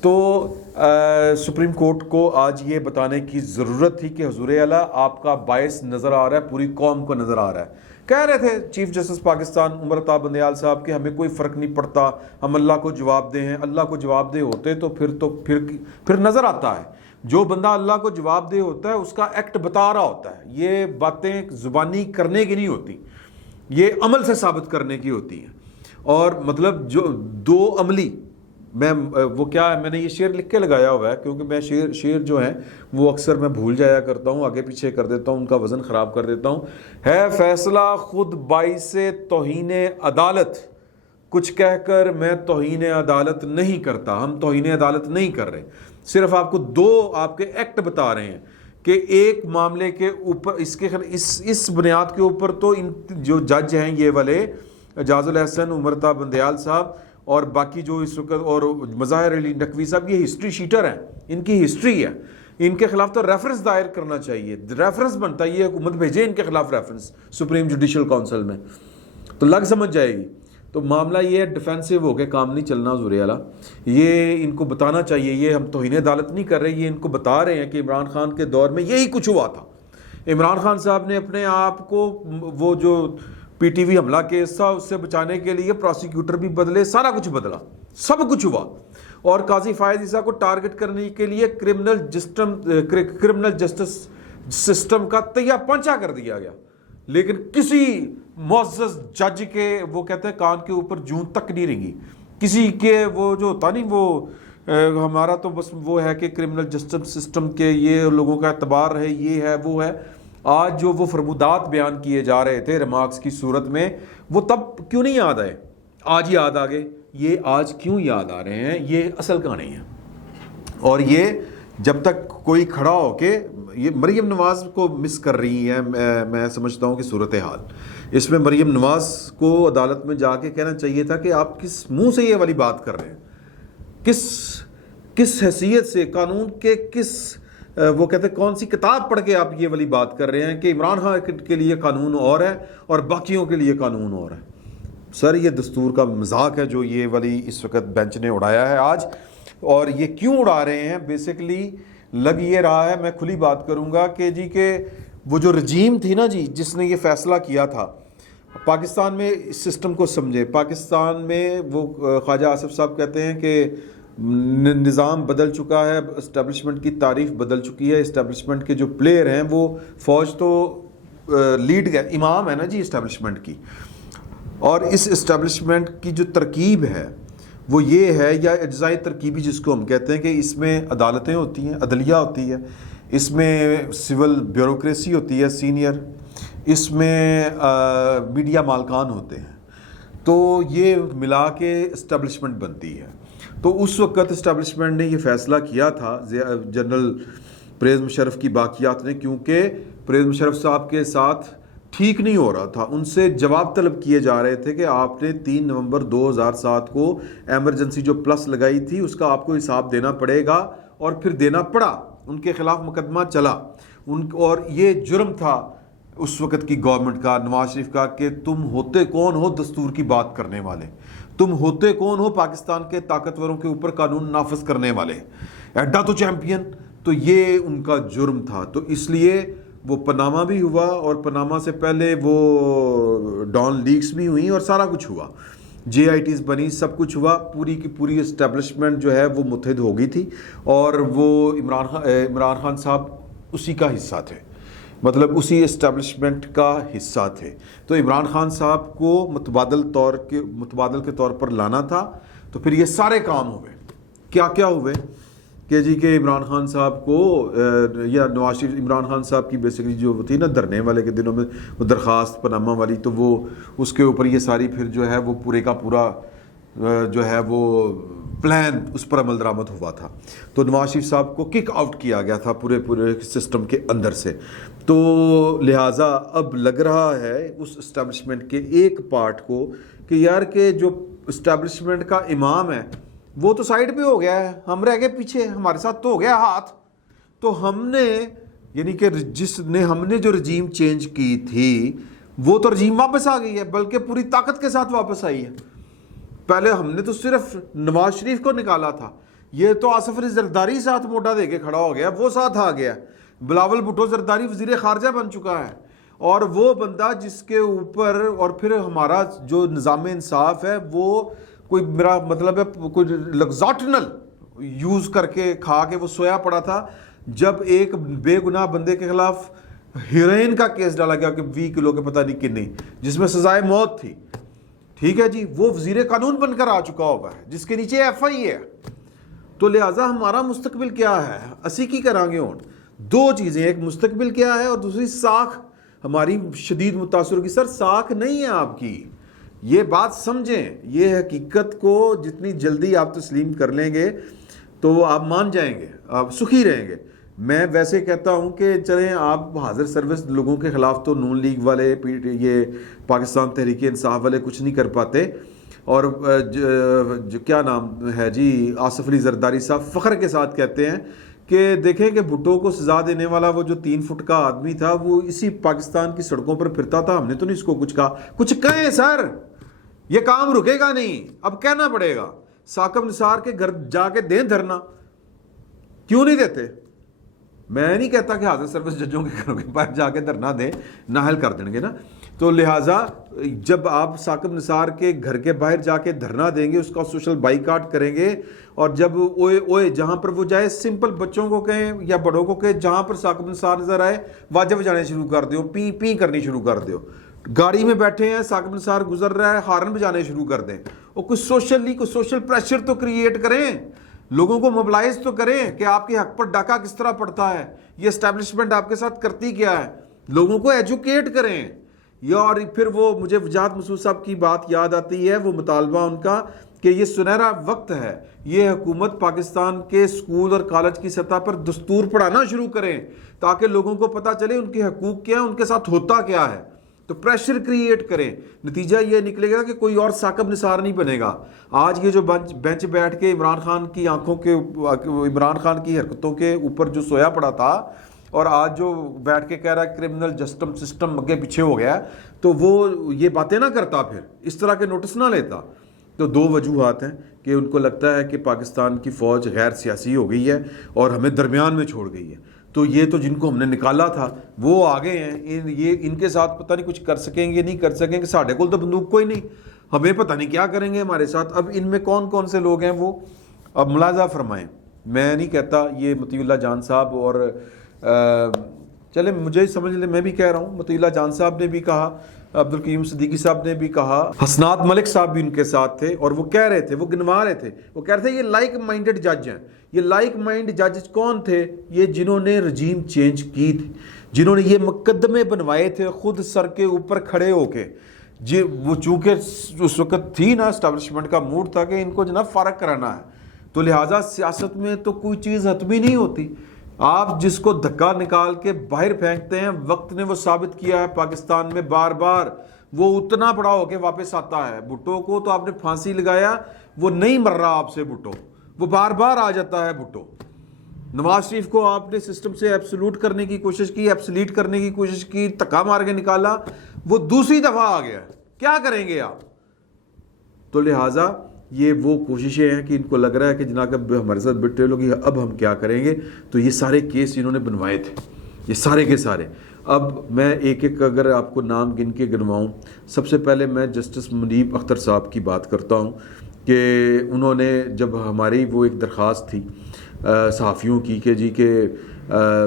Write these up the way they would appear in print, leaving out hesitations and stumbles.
تو supreme court کو آج یہ بتانے کی ضرورت تھی کہ حضور اعلیٰ آپ کا باعث نظر آ رہا ہے، پوری قوم کو نظر آ رہا ہے. کہہ رہے تھے چیف جسٹس پاکستان عمر عطا بندیال صاحب کہ ہمیں کوئی فرق نہیں پڑتا، ہم اللہ کو جواب دہ ہیں. اللہ کو جواب دہ ہوتے تو پھر نظر آتا ہے. جو بندہ اللہ کو جواب دہ ہوتا ہے اس کا ایکٹ بتا رہا ہوتا ہے. یہ باتیں زبانی کرنے کی نہیں ہوتی، یہ عمل سے ثابت کرنے کی ہوتی ہیں. اور مطلب جو دو عملی، میں نے یہ شعر لکھ کے لگایا ہوا ہے کیونکہ میں شعر جو ہیں وہ اکثر میں بھول جایا کرتا ہوں، آگے پیچھے کر دیتا ہوں، ان کا وزن خراب کر دیتا ہوں. ہے فیصلہ خود باعث توہین عدالت، کچھ کہہ کر میں توہین عدالت نہیں کرتا. ہم توہین عدالت نہیں کر رہے، صرف آپ کو دو آپ کے ایکٹ بتا رہے ہیں کہ ایک معاملے کے اوپر اس بنیاد کے اوپر تو ان جو جج ہیں یہ والے اعجاز الحسن، عمر عطا بندیال صاحب اور باقی جو اس وقت، اور مظاہر علی نقوی صاحب، یہ ہسٹری شیٹر ہیں، ان کی ہسٹری ہے. ان کے خلاف تو ریفرنس دائر کرنا چاہیے، ریفرنس بنتا ہے، یہ حکومت بھیجے ان کے خلاف ریفرنس سپریم جوڈیشل کونسل میں تو لگ سمجھ جائے گی. تو معاملہ یہ ہے، ڈیفینسو ہو کے کام نہیں چلنا حضور اعلیٰ. یہ ان کو بتانا چاہیے، یہ ہم توہین عدالت نہیں کر رہے، یہ ان کو بتا رہے ہیں کہ عمران خان کے دور میں یہی کچھ ہوا تھا. عمران خان صاحب نے اپنے آپ کو وہ جو پی ٹی وی حملہ کیس تھا اس سے بچانے کے لیے پروسیکیوٹر بھی بدلے، سارا کچھ بدلا، سب کچھ ہوا. اور قاضی فائز عیسیٰ کو ٹارگٹ کرنے کے لیے کرمنل جسٹس سسٹم کا تہیہ پنچا کر دیا گیا. لیکن کسی معزز جج کے وہ کہتے ہیں کان کے اوپر جون تک نہیں رنگی. کسی کے وہ جو ہوتا نہیں، وہ ہمارا تو بس وہ ہے کہ کرمنل جسٹس سسٹم کے یہ لوگوں کا اعتبار رہے، یہ ہے وہ ہے. آج جو وہ فرمودات بیان کیے جا رہے تھے ریمارکس کی صورت میں، وہ تب کیوں نہیں یاد آئے؟ آج یاد آ گئے. یہ آج کیوں یاد آ رہے ہیں؟ یہ اصل کہانی ہے. اور یہ جب تک کوئی کھڑا ہو کے یہ مریم نواز کو مس کر رہی ہیں، میں سمجھتا ہوں کہ صورتحال اس میں مریم نواز کو عدالت میں جا کے کہنا چاہیے تھا کہ آپ کس منہ سے یہ والی بات کر رہے ہیں، کس حیثیت سے، قانون کے کس وہ کہتے ہیں کون سی کتاب پڑھ کے آپ یہ والی بات کر رہے ہیں کہ عمران خان کے لیے قانون اور ہے اور باقیوں کے لیے قانون اور ہے. سر یہ دستور کا مذاق ہے جو یہ والی اس وقت بینچ نے اڑایا ہے آج. اور یہ کیوں اڑا رہے ہیں؟ بیسیکلی لگ یہ رہا ہے، میں کھلی بات کروں گا کہ جی کہ وہ جو رجیم تھی نا جی جس نے یہ فیصلہ کیا تھا پاکستان میں، اس سسٹم کو سمجھے. پاکستان میں وہ خواجہ آصف صاحب کہتے ہیں کہ نظام بدل چکا ہے، اسٹیبلشمنٹ کی تعریف بدل چکی ہے. اسٹیبلشمنٹ کے جو پلیئر ہیں وہ فوج تو لیڈ گئے، امام ہے نا جی اسٹیبلشمنٹ کی. اور اس اسٹیبلشمنٹ کی جو ترکیب ہے وہ یہ ہے، یا اجزائی ترکیبی جس کو ہم کہتے ہیں، کہ اس میں عدالتیں ہوتی ہیں، عدلیہ ہوتی ہے، اس میں سول بیوروکریسی ہوتی ہے سینئر، اس میں میڈیا مالکان ہوتے ہیں. تو یہ ملا کے اسٹیبلشمنٹ بنتی ہے. تو اس وقت اسٹیبلشمنٹ نے یہ فیصلہ کیا تھا جنرل پرویز مشرف کی باقیات نے، کیونکہ پرویز مشرف صاحب کے ساتھ ٹھیک نہیں ہو رہا تھا. ان سے جواب طلب کیے جا رہے تھے کہ آپ نے 3 نومبر 2007 کو ایمرجنسی جو پلس لگائی تھی اس کا آپ کو حساب دینا پڑے گا، اور پھر دینا پڑا. ان کے خلاف مقدمہ چلا، اور یہ جرم تھا اس وقت کی گورنمنٹ کا، نواز شریف کا، کہ تم ہوتے کون ہو دستور کی بات کرنے والے، تم ہوتے کون ہو پاکستان کے طاقتوروں کے اوپر قانون نافذ کرنے والے، ایڈا تو چیمپئن. تو یہ ان کا جرم تھا. تو اس لیے وہ پاناما بھی ہوا، اور پاناما سے پہلے وہ ڈان لیکس بھی ہوئیں، اور سارا کچھ ہوا، جے آئی ٹیز بنی، سب کچھ ہوا. پوری کی پوری اسٹیبلشمنٹ جو ہے وہ متحد ہو گئی تھی، اور وہ عمران خان صاحب اسی کا حصہ تھے، مطلب اسی اسٹیبلشمنٹ کا حصہ تھے. تو عمران خان صاحب کو متبادل کے طور پر لانا تھا. تو پھر یہ سارے کام ہوئے. کیا کیا ہوئے کہ جی کہ عمران خان صاحب کو یا نواز شریف، عمران خان صاحب کی بیسیکلی جو تھی نا دھرنے والے کے دنوں میں وہ درخواست پاناما والی، تو وہ اس کے اوپر یہ ساری پھر جو ہے وہ پورے کا پورا جو ہے وہ پلان اس پر عمل درآمد ہوا تھا. تو نواز شریف صاحب کو کک آؤٹ کیا گیا تھا پورے سسٹم کے اندر سے. تو لہٰذا اب لگ رہا ہے اس اسٹیبلشمنٹ کے ایک پارٹ کو کہ یار کہ جو اسٹیبلشمنٹ کا امام ہے وہ تو سائڈ پہ ہو گیا ہے، ہم رہ گئے پیچھے، ہمارے ساتھ تو ہو گیا ہاتھ. تو ہم نے یعنی کہ ہم نے جو رجیم چینج کی تھی وہ تو رجیم واپس آ گئی ہے، بلکہ پوری طاقت کے ساتھ واپس آئی ہے. پہلے ہم نے تو صرف نواز شریف کو نکالا تھا، یہ تو آصف علی زرداری ساتھ موٹا دے کے کھڑا ہو گیا, وہ ساتھ آ گیا. بلاول بھٹو زرداری وزیر خارجہ بن چکا ہے, اور وہ بندہ جس کے اوپر, اور پھر ہمارا جو نظام انصاف ہے وہ کوئی, میرا مطلب ہے کوئی لگزاٹنل یوز کر کے کھا کے وہ سویا پڑا تھا جب ایک بے گناہ بندے کے خلاف ہیروئن کا کیس ڈالا گیا کہ 20 کلو کے پتہ نہیں کتنی, جس میں سزائے موت تھی. ٹھیک ہے جی, وہ وزیر قانون بن کر آ چکا ہوا ہے جس کے نیچے ایف آئی ہے. تو لہٰذا ہمارا مستقبل کیا ہے, اسی کی کریں گے ہوں. دو چیزیں, ایک مستقبل کیا ہے اور دوسری ساکھ ہماری شدید متاثر کی. سر ساکھ نہیں ہے آپ کی, یہ بات سمجھیں. یہ حقیقت کو جتنی جلدی آپ تسلیم کر لیں گے تو آپ مان جائیں گے, آپ سخی رہیں گے. میں ویسے کہتا ہوں کہ چلیں آپ حاضر سروس لوگوں کے خلاف تو نون لیگ والے, یہ پاکستان تحریک انصاف والے کچھ نہیں کر پاتے, اور جو کیا نام ہے جی, آصف علی زرداری صاحب فخر کے ساتھ کہتے ہیں کہ دیکھیں کہ بھٹو کو سزا دینے والا وہ جو 3 فٹ کا آدمی تھا وہ اسی پاکستان کی سڑکوں پر پھرتا تھا, ہم نے تو نہیں اس کو کچھ کہا. کچھ کہیں سر, یہ کام رکے گا نہیں, اب کہنا پڑے گا. ثاقب نثار کے گھر جا کے دیں دھرنا, کیوں نہیں دیتے؟ میں نہیں کہتا کہ حاضر سروس ججوں کے گھروں کے باہر جا کے دھرنا دیں, نااہل کر دیں گے نا. تو لہٰذا جب آپ ثاقب نثار کے گھر کے باہر جا کے دھرنا دیں گے, اس کا سوشل بائیکاٹ کریں گے, اور جب اوئے اوئے جہاں پر وہ جائے, سمپل بچوں کو کہیں یا بڑوں کو کہیں, جہاں پر ثاقب نثار نظر آئے واجب جانے شروع کر دیو, پی پی کرنی شروع کر دیو. گاڑی میں بیٹھے ہیں, ثاقب نثار گزر رہا ہے, ہارن بجانے شروع کر دیں. اور کوئی سوشل پریشر تو کریٹ کریں, لوگوں کو موبلائز تو کریں کہ آپ کے حق پر ڈاکہ کس طرح پڑتا ہے, یہ اسٹیبلشمنٹ آپ کے ساتھ کرتی کیا ہے. لوگوں کو ایجوکیٹ کریں. یا اور پھر وہ مجھے وجاہت مسعود صاحب کی بات یاد آتی ہے, وہ مطالبہ ان کا کہ یہ سنہرا وقت ہے, یہ حکومت پاکستان کے اسکول اور کالج کی سطح پر دستور پڑھانا شروع کریں تاکہ لوگوں کو پتہ چلے ان کے حقوق کیا ہیں, ان کے ساتھ ہوتا کیا ہے. تو پریشر کریٹ کریں. نتیجہ یہ نکلے گا کہ کوئی اور ثاقب نثار نہیں بنے گا. آج یہ جو بینچ بیٹھ کے عمران خان کی آنکھوں کے, عمران خان کی حرکتوں کے اوپر جو سویا پڑا تھا, اور آج جو بیٹھ کے کہہ رہا ہے کرمنل جسٹس سسٹم اگے پیچھے ہو گیا, تو وہ یہ باتیں نہ کرتا, پھر اس طرح کے نوٹس نہ لیتا. تو 2 وجوہات ہیں کہ ان کو لگتا ہے کہ پاکستان کی فوج غیر سیاسی ہو گئی ہے اور ہمیں درمیان میں چھوڑ گئی ہے. تو یہ تو جن کو ہم نے نکالا تھا وہ آگے ہیں, یہ ان کے ساتھ پتہ نہیں کچھ کر سکیں گے نہیں کر سکیں گے. ساڑھے کول تو بندوق کوئی نہیں, ہمیں پتہ نہیں کیا کریں گے ہمارے ساتھ. اب ان میں کون کون سے لوگ ہیں وہ اب ملاحظہ فرمائیں. میں نہیں کہتا یہ مطیع اللہ جان صاحب, اور چلے مجھے سمجھ لیں, میں بھی کہہ رہا ہوں, مطیع اللہ جان صاحب نے بھی کہا, عبدالقیوم صدیقی صاحب نے بھی کہا, حسنات ملک صاحب بھی ان کے ساتھ تھے, اور وہ کہہ رہے تھے, وہ گنوا رہے تھے, وہ کہہ رہے تھے یہ لائک مائنڈڈ جج ہیں. یہ لائک مائنڈ جج کون تھے؟ یہ جنہوں نے رجیم چینج کی تھی, جنہوں نے یہ مقدمے بنوائے تھے خود سر کے اوپر کھڑے ہو کے. جی وہ چونکہ اس وقت تھی نا, اسٹیبلشمنٹ کا موڈ تھا کہ ان کو جناب فارغ کرانا ہے, تو لہٰذا سیاست میں تو کوئی چیز حتمی نہیں ہوتی. آپ جس کو دھکا نکال کے باہر پھینکتے ہیں, وقت نے وہ ثابت کیا ہے پاکستان میں بار بار, وہ اتنا بڑا ہو کے واپس آتا ہے. بھٹو کو تو آپ نے پھانسی لگایا, وہ نہیں مر رہا آپ سے بھٹو, وہ بار بار آ جاتا ہے بھٹو. نواز شریف کو آپ نے سسٹم سے ایبسولوٹ کرنے کی کوشش کی, ایبسلیٹ کرنے کی کوشش کی, دھکا مار کے نکالا, وہ دوسری دفعہ آ گیا. کیا کریں گے آپ؟ تو لہٰذا یہ وہ کوششیں ہیں کہ ان کو لگ رہا ہے کہ جناب ہمارے ساتھ بٹے لوگ, اب ہم کیا کریں گے. تو یہ سارے کیس انہوں نے بنوائے تھے, یہ سارے کے سارے. اب میں ایک ایک اگر آپ کو نام گن کے گنواؤں, سب سے پہلے میں جسٹس منیب اختر صاحب کی بات کرتا ہوں کہ انہوں نے جب ہماری وہ ایک درخواست تھی صحافیوں کی کہ جی کہ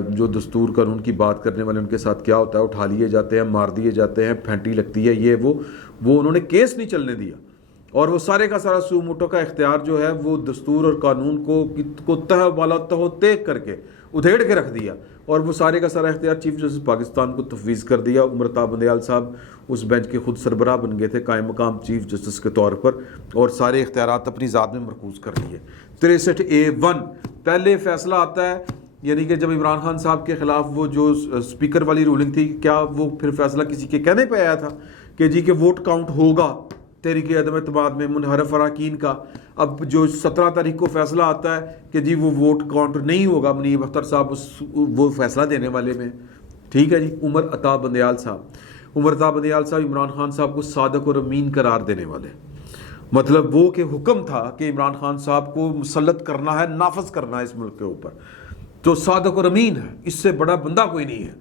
جو دستور قانون کی بات کرنے والے ان کے ساتھ کیا ہوتا ہے, اٹھا لیے جاتے ہیں, مار دیے جاتے ہیں, پھینٹی لگتی ہے, یہ وہ انہوں نے کیس نہیں چلنے دیا, اور وہ سارے کا سارا سو موٹو کا اختیار جو ہے وہ دستور اور قانون کو تہ والا تہ تیک کر کے ادھیڑ کے رکھ دیا, اور وہ سارے کا سارا اختیار چیف جسٹس پاکستان کو تفویض کر دیا. عمرتا بندیال صاحب اس بینچ کے خود سربراہ بن گئے تھے قائم مقام چیف جسٹس کے طور پر, اور سارے اختیارات اپنی ذات میں مرکوز کر لیے. 63A1 پہلے فیصلہ آتا ہے, یعنی کہ جب عمران خان صاحب کے خلاف وہ جو اسپیکر والی رولنگ تھی, کیا وہ پھر فیصلہ کسی کے کہنے پہ آیا تھا کہ جی کہ ووٹ کاؤنٹ ہوگا تحریک عدم اعتماد میں منحرف اراکین کا. اب جو 17 تاریخ کو فیصلہ آتا ہے کہ جی وہ ووٹ کاؤنٹ نہیں ہوگا, منیب اختر صاحب وہ فیصلہ دینے والے میں. ٹھیک ہے جی. عمر عطا بندیال صاحب عمران خان صاحب کو صادق اور امین قرار دینے والے, مطلب وہ کہ حکم تھا کہ عمران خان صاحب کو مسلط کرنا ہے، نافذ کرنا ہے اس ملک کے اوپر، تو صادق اور امین ہے، اس سے بڑا بندہ کوئی نہیں ہے۔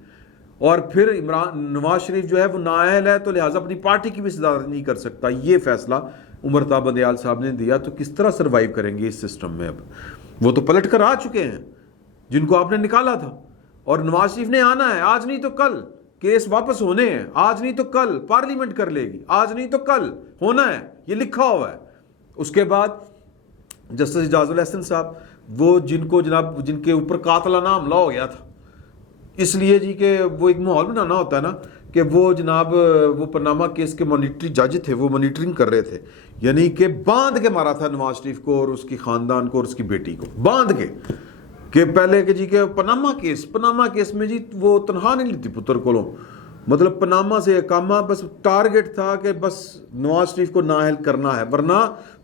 اور پھر نواز شریف جو ہے وہ نااہل ہے، تو لہٰذا اپنی پارٹی کی بھی صدارت نہیں کر سکتا۔ یہ فیصلہ عمر تا بندیال صاحب نے دیا، تو کس طرح سروائیو کریں گے اس سسٹم میں؟ اب وہ تو پلٹ کر آ چکے ہیں جن کو آپ نے نکالا تھا، اور نواز شریف نے آنا ہے، آج نہیں تو کل کیس واپس ہونے ہیں، آج نہیں تو کل پارلیمنٹ کر لے گی، آج نہیں تو کل ہونا ہے، یہ لکھا ہوا ہے۔ اس کے بعد جسٹس اعجاز الحسن صاحب، وہ جن کو جناب جن کے اوپر قاتلانہ حملہ ہو گیا تھا، اس لیے جی کہ وہ ایک ماحول بنانا ہوتا ہے نا کہ وہ جناب وہ پاناما کیس کے مانیٹری جج تھے، وہ مانیٹرنگ کر رہے تھے، یعنی کہ باندھ کے مارا تھا نواز شریف کو اور اس کی خاندان کو اور اس کی بیٹی کو، باندھ کے کہ پہلے کہ جی کہ پاناما کیس میں جی وہ تنخواہ نہیں لیتی پتر کو، مطلب پاناما سے اقامہ، بس ٹارگٹ تھا کہ بس نواز شریف کو نااہل کرنا ہے، ورنہ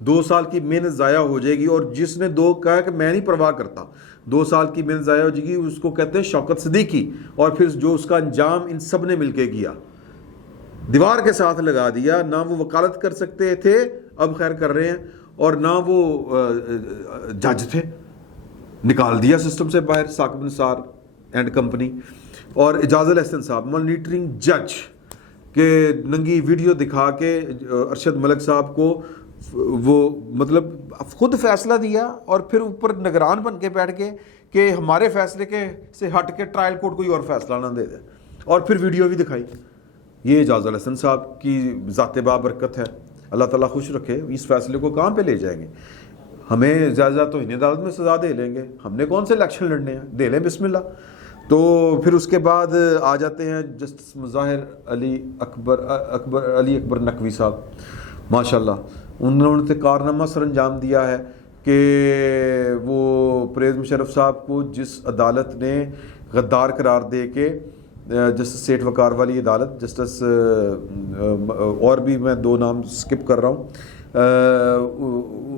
2 سال کی محنت ضائع ہو جائے گی۔ اور جس نے کہا کہ میں نہیں پرواہ کرتا، 2 سال کی محنت ضائع ہو جائے گی، اس کو کہتے ہیں شوکت صدیقی، اور پھر جو اس کا انجام ان سب نے مل کے کیا، دیوار کے ساتھ لگا دیا۔ نہ وہ وکالت کر سکتے تھے، اب خیر کر رہے ہیں، اور نہ وہ جج تھے، نکال دیا سسٹم سے باہر، ثاقب نثار اینڈ کمپنی۔ اور اعجاز الحسن صاحب مانیٹرنگ جج کہ ننگی ویڈیو دکھا کے ارشد ملک صاحب کو وہ مطلب خود فیصلہ دیا، اور پھر اوپر نگران بن کے بیٹھ کے کہ ہمارے فیصلے کے سے ہٹ کے ٹرائل کورٹ کوئی اور فیصلہ نہ دے دے، اور پھر ویڈیو بھی دکھائی۔ یہ اعجاز الحسن صاحب کی ذات بابرکت ہے، اللہ تعالیٰ خوش رکھے۔ اس فیصلے کو کہاں پہ لے جائیں گے؟ ہمیں زیادہ تو ہند عدالت میں سزا دے لیں گے، ہم نے کون سے الیکشن لڑنے ہیں، دے لیں بسم اللہ۔ تو پھر اس کے بعد آ جاتے ہیں جسٹس مظاہر علی اکبر نقوی صاحب، ماشاءاللہ انہوں نے کارنامہ سر انجام دیا ہے کہ وہ پرویز مشرف صاحب کو جس عدالت نے غدار قرار دے کے، جسٹس سیٹھ وقار والی عدالت، جسٹس اور بھی میں 2 نام سکپ کر رہا ہوں،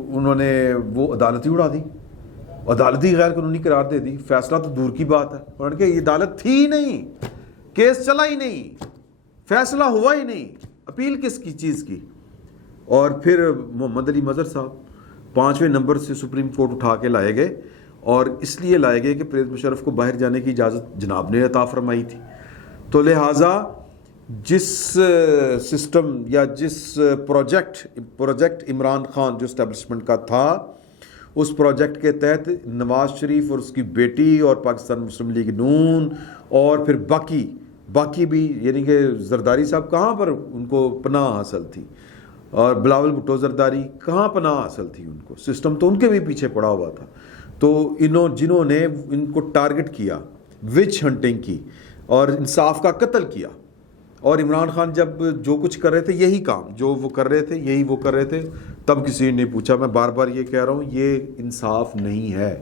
انہوں نے وہ عدالت ہی اڑا دی، عدالت ہی غیر قانونی قرار دے دی۔ فیصلہ تو دور کی بات ہے، انہوں نے کہا یہ عدالت تھی ہی نہیں، کیس چلا ہی نہیں، فیصلہ ہوا ہی نہیں، اپیل کس کی چیز کی۔ اور پھر محمد علی مظہر صاحب 5ویں نمبر سے سپریم کورٹ اٹھا کے لائے گئے، اور اس لیے لائے گئے کہ پرویز مشرف کو باہر جانے کی اجازت جناب نے عطا فرمائی تھی۔ تو لہٰذا جس سسٹم یا جس پروجیکٹ عمران خان جو اسٹیبلشمنٹ کا تھا، اس پروجیکٹ کے تحت نواز شریف اور اس کی بیٹی اور پاکستان مسلم لیگ نون اور پھر باقی بھی، یعنی کہ زرداری صاحب کہاں پر ان کو پناہ حاصل تھی، اور بلاول بھٹو زرداری کہاں پناہ حاصل تھی ان کو، سسٹم تو ان کے بھی پیچھے پڑا ہوا تھا۔ تو جنہوں نے ان کو ٹارگٹ کیا، وچ ہنٹنگ کی اور انصاف کا قتل کیا، اور عمران خان جب جو کچھ کر رہے تھے، یہی کام جو وہ کر رہے تھے، یہی وہ کر رہے تھے، تب کسی نے نہیں پوچھا۔ میں بار بار یہ کہہ رہا ہوں، یہ انصاف نہیں ہے،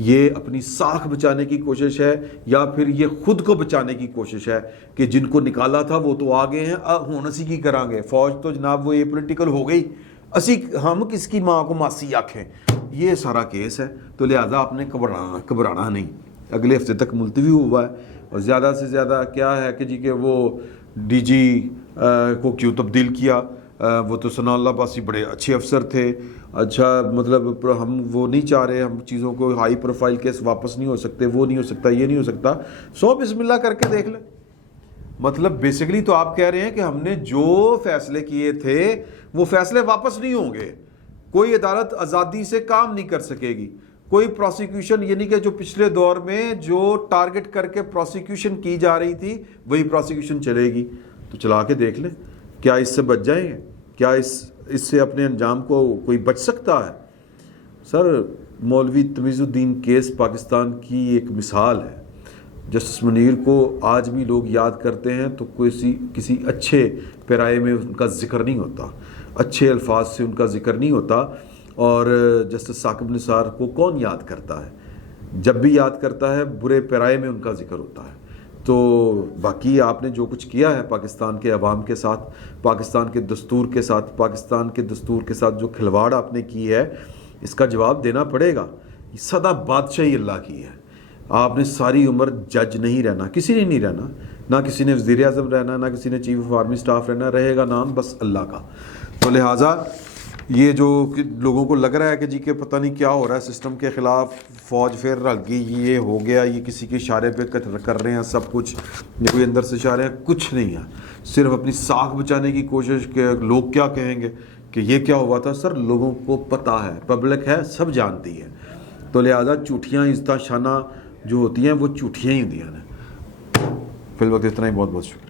یہ اپنی ساکھ بچانے کی کوشش ہے، یا پھر یہ خود کو بچانے کی کوشش ہے کہ جن کو نکالا تھا وہ تو آگے ہیں، ہوں اسی کی کریں گے، فوج تو جناب وہ یہ پولیٹیکل ہو گئی، ہم کس کی ماں کو ماسی آنکھیں، یہ سارا کیس ہے۔ تو لہٰذا آپ نے گھبرانا نہیں، اگلے ہفتے تک ملتوی ہوا ہے، اور زیادہ سے زیادہ کیا ہے کہ جی کہ وہ ڈی جی کو کیوں تبدیل کیا، وہ تو ثناء اللہ عباسی بڑے اچھے افسر تھے، اچھا مطلب ہم وہ نہیں چاہ رہے، ہم چیزوں کو ہائی پروفائل کیس واپس نہیں ہو سکتے، وہ نہیں ہو سکتا، یہ نہیں ہو سکتا، بسم اللہ کر کے دیکھ لیں۔ مطلب بیسیکلی تو آپ کہہ رہے ہیں کہ ہم نے جو فیصلے کیے تھے وہ فیصلے واپس نہیں ہوں گے، کوئی عدالت آزادی سے کام نہیں کر سکے گی، کوئی پروسیکیوشن، یعنی کہ جو پچھلے دور میں جو ٹارگٹ کر کے پروسیکیوشن کی جا رہی تھی وہی پروسیکیوشن چلے گی۔ تو چلا کے دیکھ لیں، کیا اس سے بچ جائیں گے؟ کیا اس سے اپنے انجام کو کوئی بچ سکتا ہے؟ سر، مولوی تمیز الدین کیس پاکستان کی ایک مثال ہے۔ جسٹس منیر کو آج بھی لوگ یاد کرتے ہیں تو کسی اچھے پیرائے میں ان کا ذکر نہیں ہوتا، اچھے الفاظ سے ان کا ذکر نہیں ہوتا، اور جسٹس ثاقب نثار کو کون یاد کرتا ہے؟ جب بھی یاد کرتا ہے برے پیرائے میں ان کا ذکر ہوتا ہے۔ تو باقی آپ نے جو کچھ کیا ہے پاکستان کے عوام کے ساتھ، پاکستان کے دستور کے ساتھ، پاکستان کے دستور کے ساتھ جو کھلواڑ آپ نے کی ہے، اس کا جواب دینا پڑے گا۔ یہ سدا بادشاہی اللہ کی ہے، آپ نے ساری عمر جج نہیں رہنا، کسی نے نہیں رہنا، نہ کسی نے وزیر اعظم رہنا، نہ کسی نے چیف آف آرمی سٹاف رہنا، رہے گا نام بس اللہ کا۔ تو لہٰذا یہ جو لوگوں کو لگ رہا ہے کہ جی کہ پتہ نہیں کیا ہو رہا ہے سسٹم کے خلاف، فوج پھر رل گئی، یہ ہو گیا، یہ کسی کے اشارے پہ کر رہے ہیں سب کچھ، یہ کوئی اندر سے اشارے ہیں، کچھ نہیں ہے، صرف اپنی ساکھ بچانے کی کوشش کہ لوگ کیا کہیں گے کہ یہ کیا ہوا تھا. سر لوگوں کو پتہ ہے، پبلک ہے، سب جانتی ہے، تو لہٰذا جھوٹیاں عزتہ شانہ جو ہوتی ہیں وہ جھوٹیاں ہی ہوتی ہیں. فی الوقت اتنا ہی، بہت بہت شکریہ.